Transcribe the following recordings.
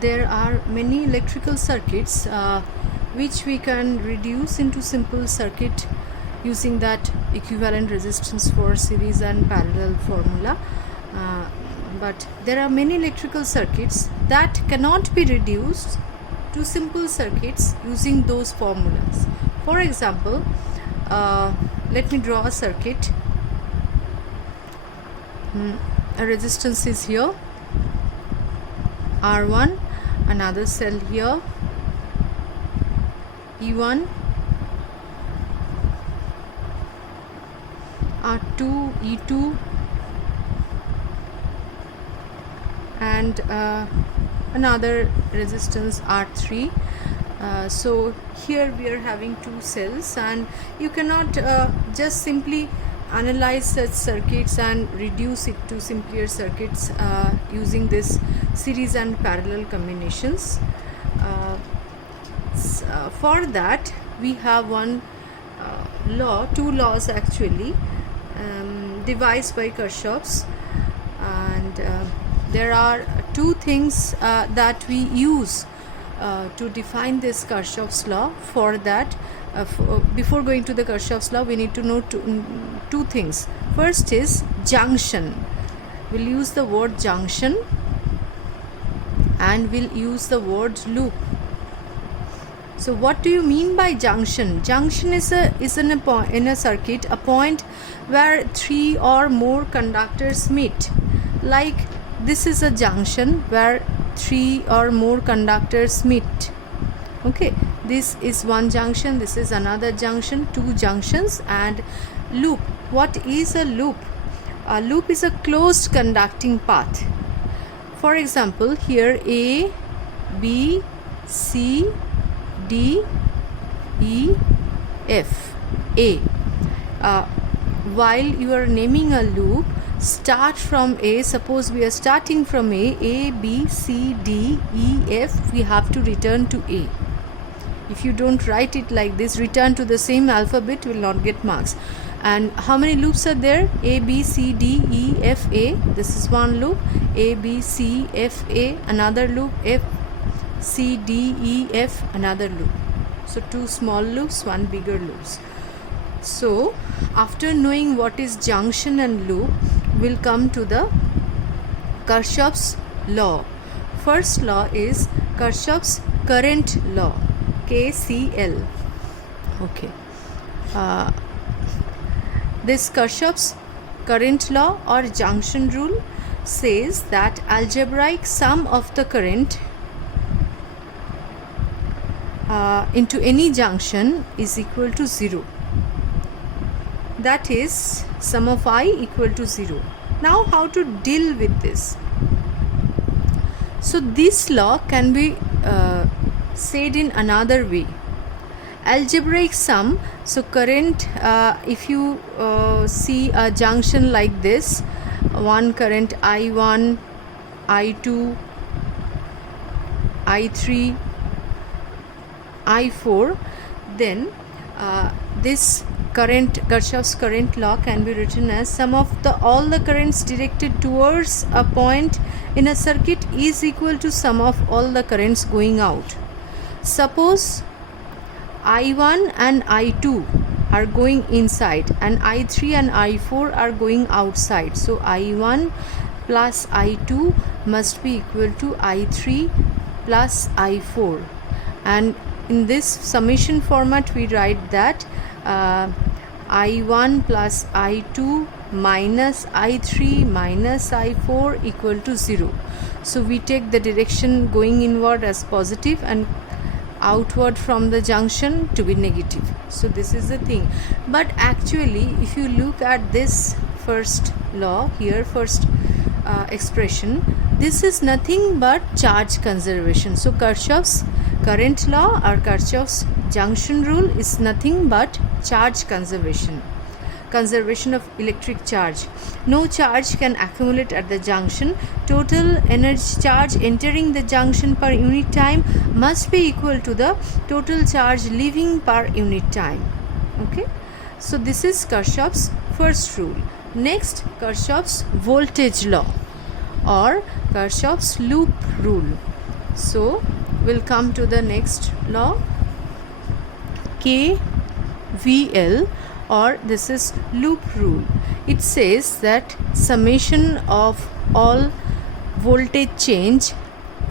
there are many electrical circuits which we can reduce into simple circuit using that equivalent resistance for series and parallel formula, but there are many electrical circuits that cannot be reduced to simple circuits using those formulas. For example, let me draw a circuit. A resistance is here, R1, another cell here, E1, R2, E2, and another resistance R3. So here we are having two cells, and you cannot just simply analyze such circuits and reduce it to simpler circuits using this series and parallel combinations. For that we have one law, two laws actually, devised by Kirchhoff's, and there are two things that we use to define this Kirchhoff's law. For that, before going to the Kirchhoff's law, we need to know two things. First is junction. We'll use the word junction, and we'll use the word loop. So what do you mean by junction? Junction is in a circuit a point where three or more conductors meet. Like this is a junction where three or more conductors meet. Okay, this is one junction, this is another junction, two junctions. And loop, what is a loop? A loop is a closed conducting path. For example, here A, B, C, D, E, F, A. While you are naming a loop, start from A. Suppose we are starting from A, B, C, D, E, F, we have to return to A. If you don't write it like this, return to the same alphabet, will not get marks. And how many loops are there? A, B, C, D, E, F, A. This is one loop. A, B, C, F, A. Another loop. F, C, D, E, F. Another loop. So two small loops, one bigger loops. So after knowing what is junction and loop, we'll come to the Kirchhoff's law. First law is Kirchhoff's current law, KCL. Okay. This Kirchhoff's current law or junction rule says that algebraic sum of the current into any junction is equal to 0. That is, sum of I equal to 0. Now how to deal with this? So this law can be said in another way. Algebraic sum, so current, if you see a junction like this, one current I1, I2, I3, I4, then this current, Kirchhoff's current law, can be written as sum of all the currents directed towards a point in a circuit is equal to sum of all the currents going out. Suppose I1 and I2 are going inside and I3 and I4 are going outside. So I1 plus I2 must be equal to I3 plus I4. And in this summation format, we write that I1 plus I2 minus I3 minus I4 equal to 0. So we take the direction going inward as positive and outward from the junction to be negative. So this is the thing. But actually, if you look at this first law here, first expression, this is nothing but charge conservation. So Kirchhoff's current law or Kirchhoff's junction rule is nothing but charge conservation. Conservation of electric charge. No charge can accumulate at the junction. Total energy charge entering the junction per unit time must be equal to the total charge leaving per unit time. Okay, so this is Kirchhoff's first rule. Next, Kirchhoff's voltage law or Kirchhoff's loop rule. So we'll come to the next law, KVL, or this is loop rule. It says that summation of all voltage change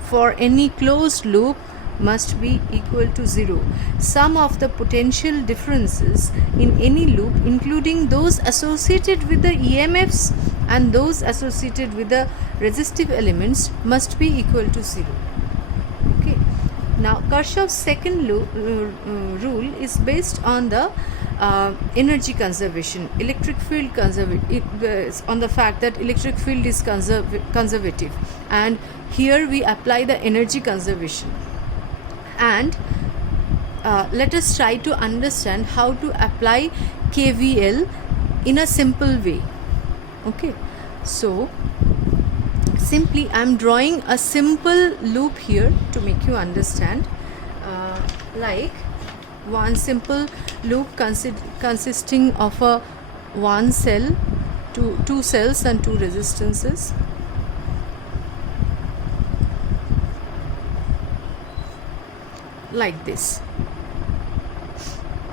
for any closed loop must be equal to 0. Sum of the potential differences in any loop, including those associated with the EMFs and those associated with the resistive elements, must be equal to 0. Okay. Now Kirchhoff's second rule is based on the energy conservation, electric field on the fact that electric field is conservative, and here we apply the energy conservation. And let us try to understand how to apply KVL in a simple way. Okay, so simply I am drawing a simple loop here to make you understand, like one simple loop consisting of a one cell, two cells and two resistances. Like this.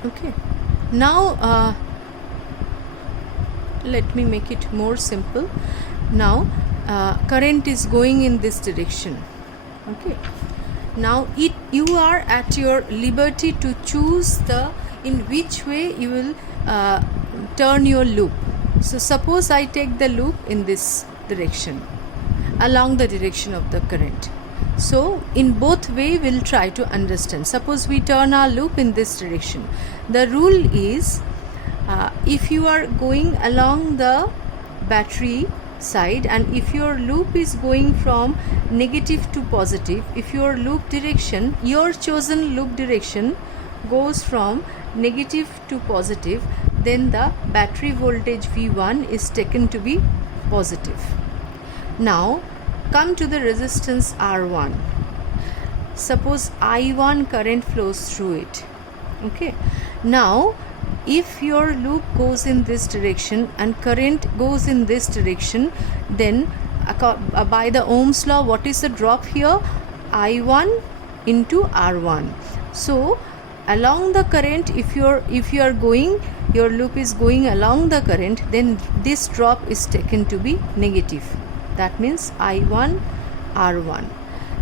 Okay, now let me make it more simple. Now current is going in this direction. Okay, now you are at your liberty to choose in which way you will turn your loop. So suppose I take the loop in this direction, along the direction of the current. So in both way we'll try to understand. Suppose we turn our loop in this direction. The rule is, if you are going along the battery side and if your loop is going from negative to positive, if your loop direction, your chosen loop direction goes from negative to positive, then the battery voltage V1 is taken to be positive. Now come to the resistance R1. Suppose I1 current flows through it. Okay, now if your loop goes in this direction and current goes in this direction, then by the Ohm's law, what is the drop here? I1 into R1. So along the current, if you are going, your loop is going along the current, then this drop is taken to be negative. That means I1 R1.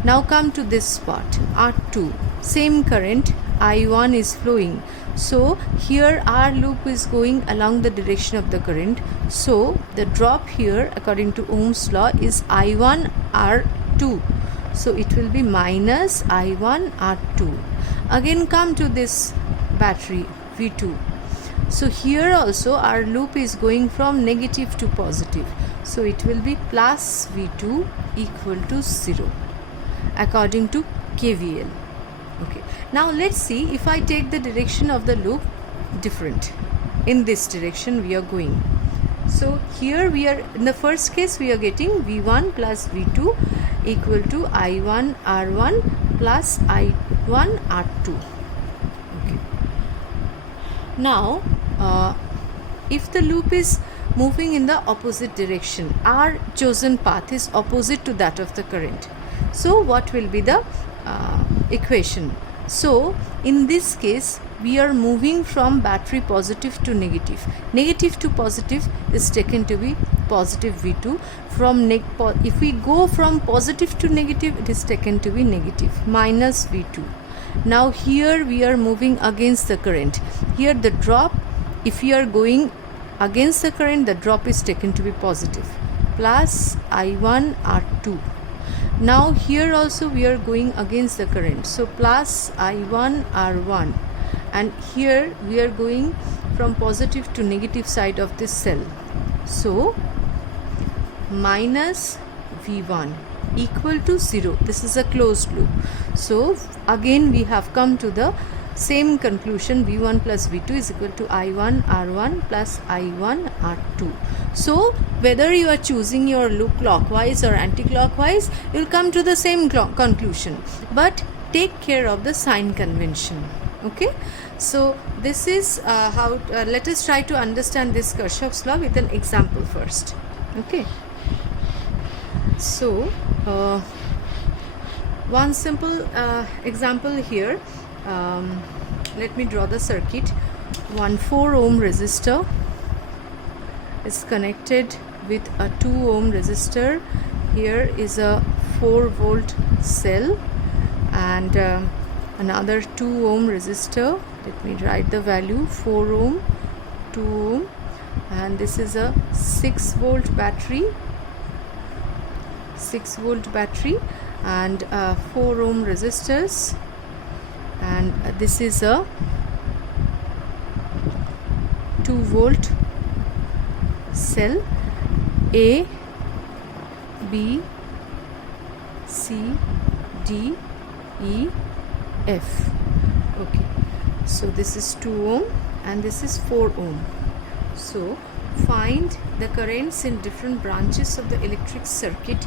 Now come to this part, R2. Same current, I1 is flowing. So here our loop is going along the direction of the current. So the drop here according to Ohm's law is I1 R2. So it will be minus I1 R2. Again come to this battery V2. So here also our loop is going from negative to positive. So it will be plus V2 equal to 0 according to KVL. Okay. Now let's see if I take the direction of the loop different. In this direction we are going. So here we are, in the first case we are getting V1 plus V2 equal to I1 R1 plus I1 R2. Okay. Now if the loop is moving in the opposite direction, our chosen path is opposite to that of the current. So what will be the equation? So in this case we are moving from battery positive to negative. Negative to positive is taken to be positive V2. If we go from positive to negative, it is taken to be negative minus V2. Now here we are moving against the current. Here the drop, if we are going against the current, the drop is taken to be positive plus I1 R2. Now here also we are going against the current, so plus I1 R1, and here we are going from positive to negative side of this cell, so minus V1 equal to 0. This is a closed loop. So again we have come to the same conclusion, V1 plus V2 is equal to I1 R1 plus I1 R2. So whether you are choosing your loop clockwise or anti-clockwise, you will come to the same conclusion, but take care of the sign convention. Okay, so this is how let us try to understand this Kirchhoff's law with an example first. Okay, so one simple example here. Let me draw the circuit. One 4 ohm resistor is connected with a 2 ohm resistor. Here is a 4 volt cell and another 2 ohm resistor. Let me write the value: 4 ohm, 2 ohm, and this is a 6 volt battery, 6 volt battery, and 4 ohm resistors, and this is a 2 volt cell. A, B, C, D, E, F. Okay, so this is 2 ohm and this is 4 ohm. So find the currents in different branches of the electric circuit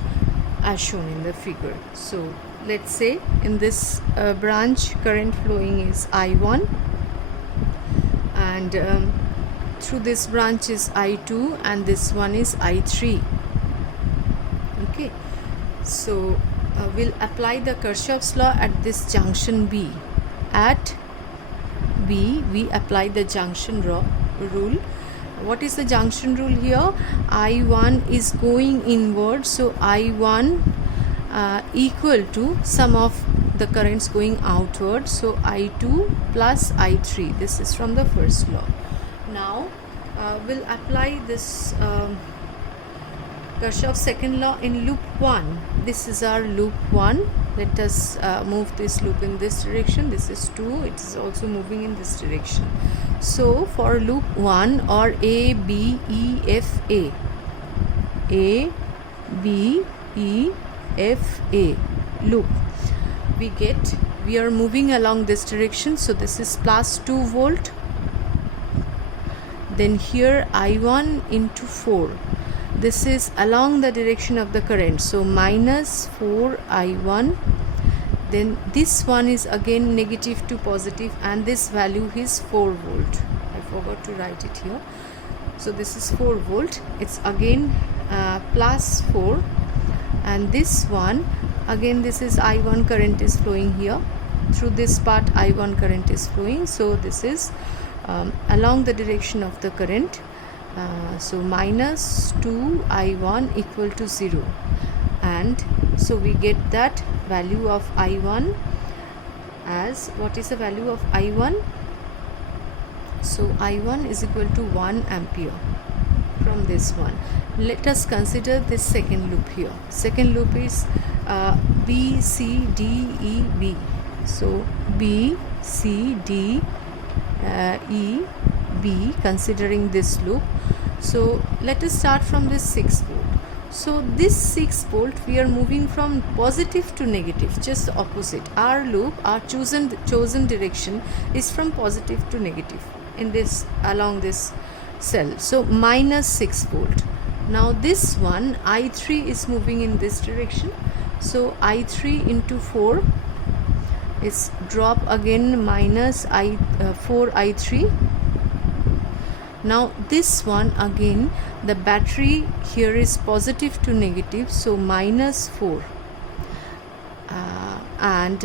as shown in the figure. So let's say in this branch current flowing is I1, and through this branch is I2, and this one is I3. Okay, so we'll apply the Kirchhoff's law at this junction B. At B we apply the junction rule. What is the junction rule here? I1 is going inward, so I1 equal to sum of the currents going outward, so I2 plus I3. This is from the first law. Now we'll apply this Kirchhoff's second law in loop 1. This is our loop 1. Let us move this loop in this direction. This is 2. It is also moving in this direction. So for loop 1, or A, B, E, F, A, A, B, E, F, A loop, we are moving along this direction. So this is plus 2 volt. Then here I1 into 4. This is along the direction of the current, so minus 4 I1. Then this one is again negative to positive, and this value is 4 volt. I forgot to write it here. So this is 4 volt. It's again plus 4, and this one again, this is I1 current is flowing here. Through this part I1 current is flowing, so this is along the direction of the current. So minus 2 I1 equal to 0, and so we get that value of I1 as, what is the value of I1? So I1 is equal to 1 ampere from this one. Let us consider this second loop here. Second loop is B, C, D, E, B. So B, C, D, E, B, considering this loop. So let us start from this 6 volt. So this 6 volt we are moving from positive to negative, just the opposite. Our loop, our chosen direction is from positive to negative in this, along this cell. So minus 6 volt. Now this one I3 is moving in this direction. So I3 into 4 is drop again minus 4 I3. Now this one again, the battery here is positive to negative, so minus 4, and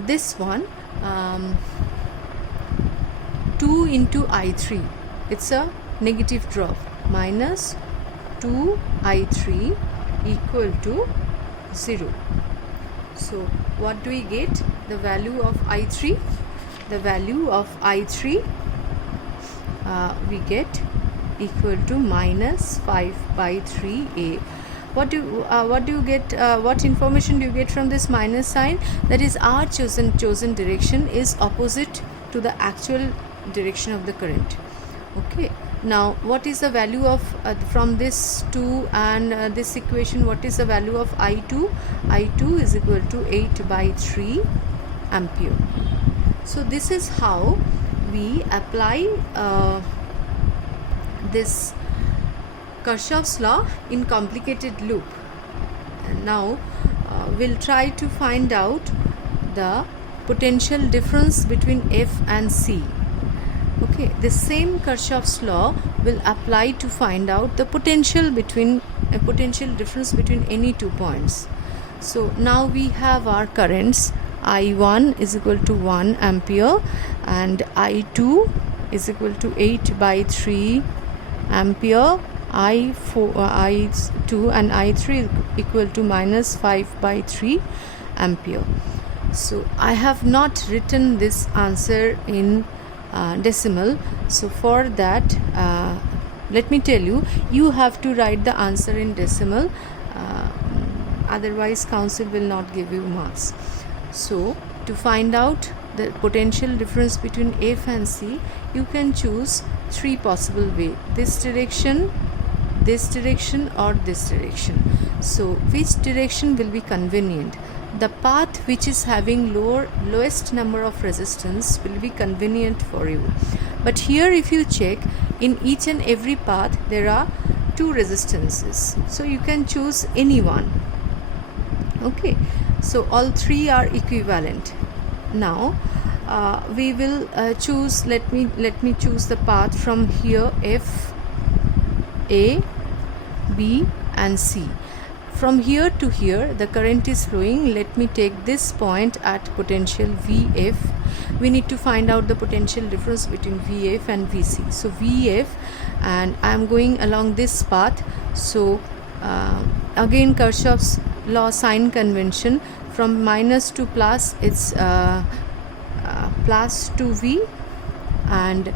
this one 2 into I3, it's a negative drop, minus 2 I3 equal to 0. So what do we get? The value of I3, the value of I3 we get equal to minus 5 by 3a. What do you get? What information do you get from this minus sign? That is, our chosen direction is opposite to the actual direction of the current. Okay. Now what is the value of from this 2 and this equation? What is the value of I2? I2 is equal to 8 by 3 ampere. So this is how we apply this Kirchhoff's law in complicated loop. And now we'll try to find out the potential difference between F and C. Okay, the same Kirchhoff's law will apply to find out the potential difference between any 2 points. So now we have our currents. I1 is equal to 1 ampere and I2 is equal to 8 by 3 ampere, I2 and I3 equal to minus 5 by 3 ampere. So I have not written this answer in decimal. So for that, let me tell you, you have to write the answer in decimal. Otherwise council will not give you marks. So to find out the potential difference between F and C, you can choose three possible ways: this direction, or this direction. So which direction will be convenient? The path which is having lowest number of resistance will be convenient for you. But here if you check, in each and every path there are two resistances, so you can choose any one. Okay, so all three are equivalent. Now we will choose, let me choose the path from here: F, A, B and C. From here to here the current is flowing. Let me take this point at potential VF. We need to find out the potential difference between VF and VC. So VF, and I am going along this path. So again Kirchhoff's law sign convention, from minus to plus, it's plus to V, and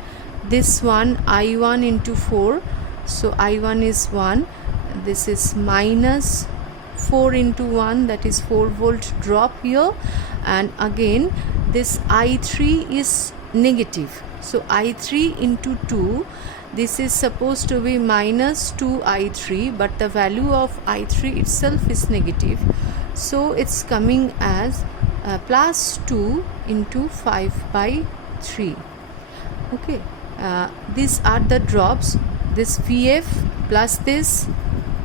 this one I1 into 4. So I1 is 1. This is minus 4 into 1, that is 4 volt drop here, and again this I3 is negative. So I3 into 2, this is supposed to be minus 2 I3, but the value of I3 itself is negative, so it's coming as plus 2 into 5 by 3. Okay, these are the drops. This VF plus this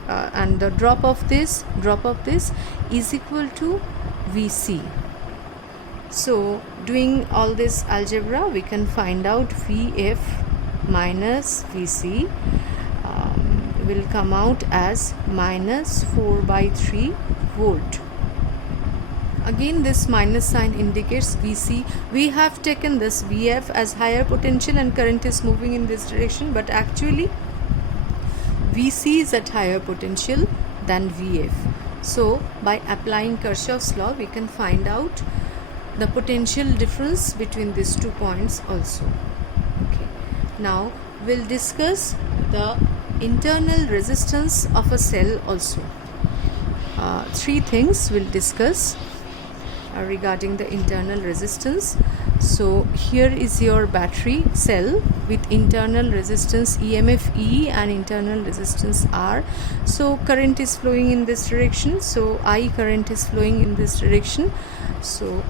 and the drop of this is equal to VC. So doing all this algebra, we can find out VF minus VC will come out as minus 4 by 3 volt. Again this minus sign indicates VC. We have taken this VF as higher potential and current is moving in this direction, but actually VC is at higher potential than VF. So by applying Kirchhoff's law, we can find out the potential difference between these 2 points also. Okay. Now we'll discuss the internal resistance of a cell also. 3 things we'll discuss regarding the internal resistance. So here is your battery cell with internal resistance EMF E and internal resistance R. So current is flowing in this direction, so I current is flowing in this direction. So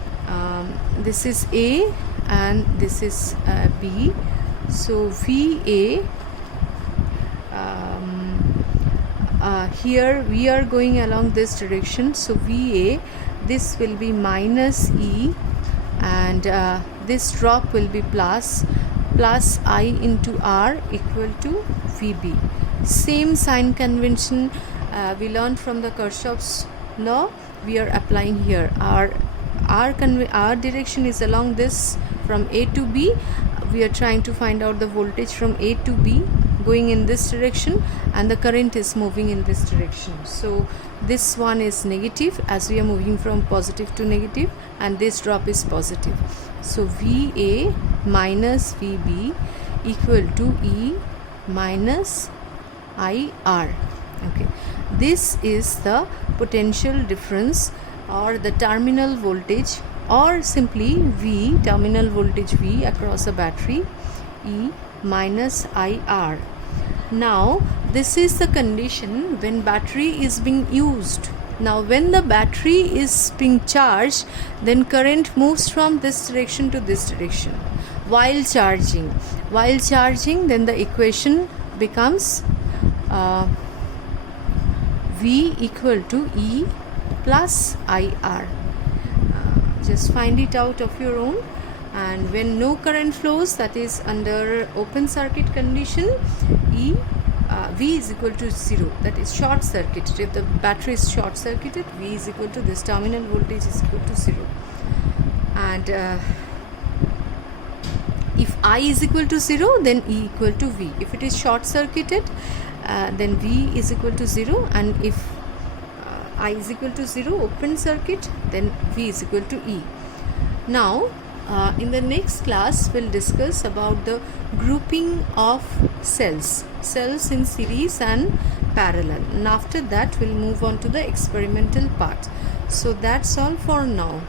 this is A and this is B. So VA, here we are going along this direction, so VA, this will be minus E, and this drop will be plus I into R equal to VB. Same sign convention we learned from the Kirchhoff's law, we are applying here. Our direction is along this from A to B. We are trying to find out the voltage from A to B going in this direction, and the current is moving in this direction. So this one is negative as we are moving from positive to negative, and this drop is positive. So VA minus VB equal to E minus IR. Okay, this is the potential difference or the terminal voltage, or simply V, terminal voltage V across a battery, E minus IR. Now this is the condition when battery is being used. Now when the battery is being charged, then current moves from this direction to this direction while charging. While charging, then the equation becomes V equal to E plus IR. Just find it out of your own. And when no current flows, that is under open circuit condition, E V is equal to 0, that is short circuited. If the battery is short circuited, V is equal to this terminal voltage is equal to 0. And if I is equal to 0, then E equal to V. If it is short circuited, then V is equal to 0, and if I is equal to 0, open circuit, then V is equal to E. Now in the next class we'll discuss about the grouping of cells in series and parallel, and after that we'll move on to the experimental part. So that's all for now.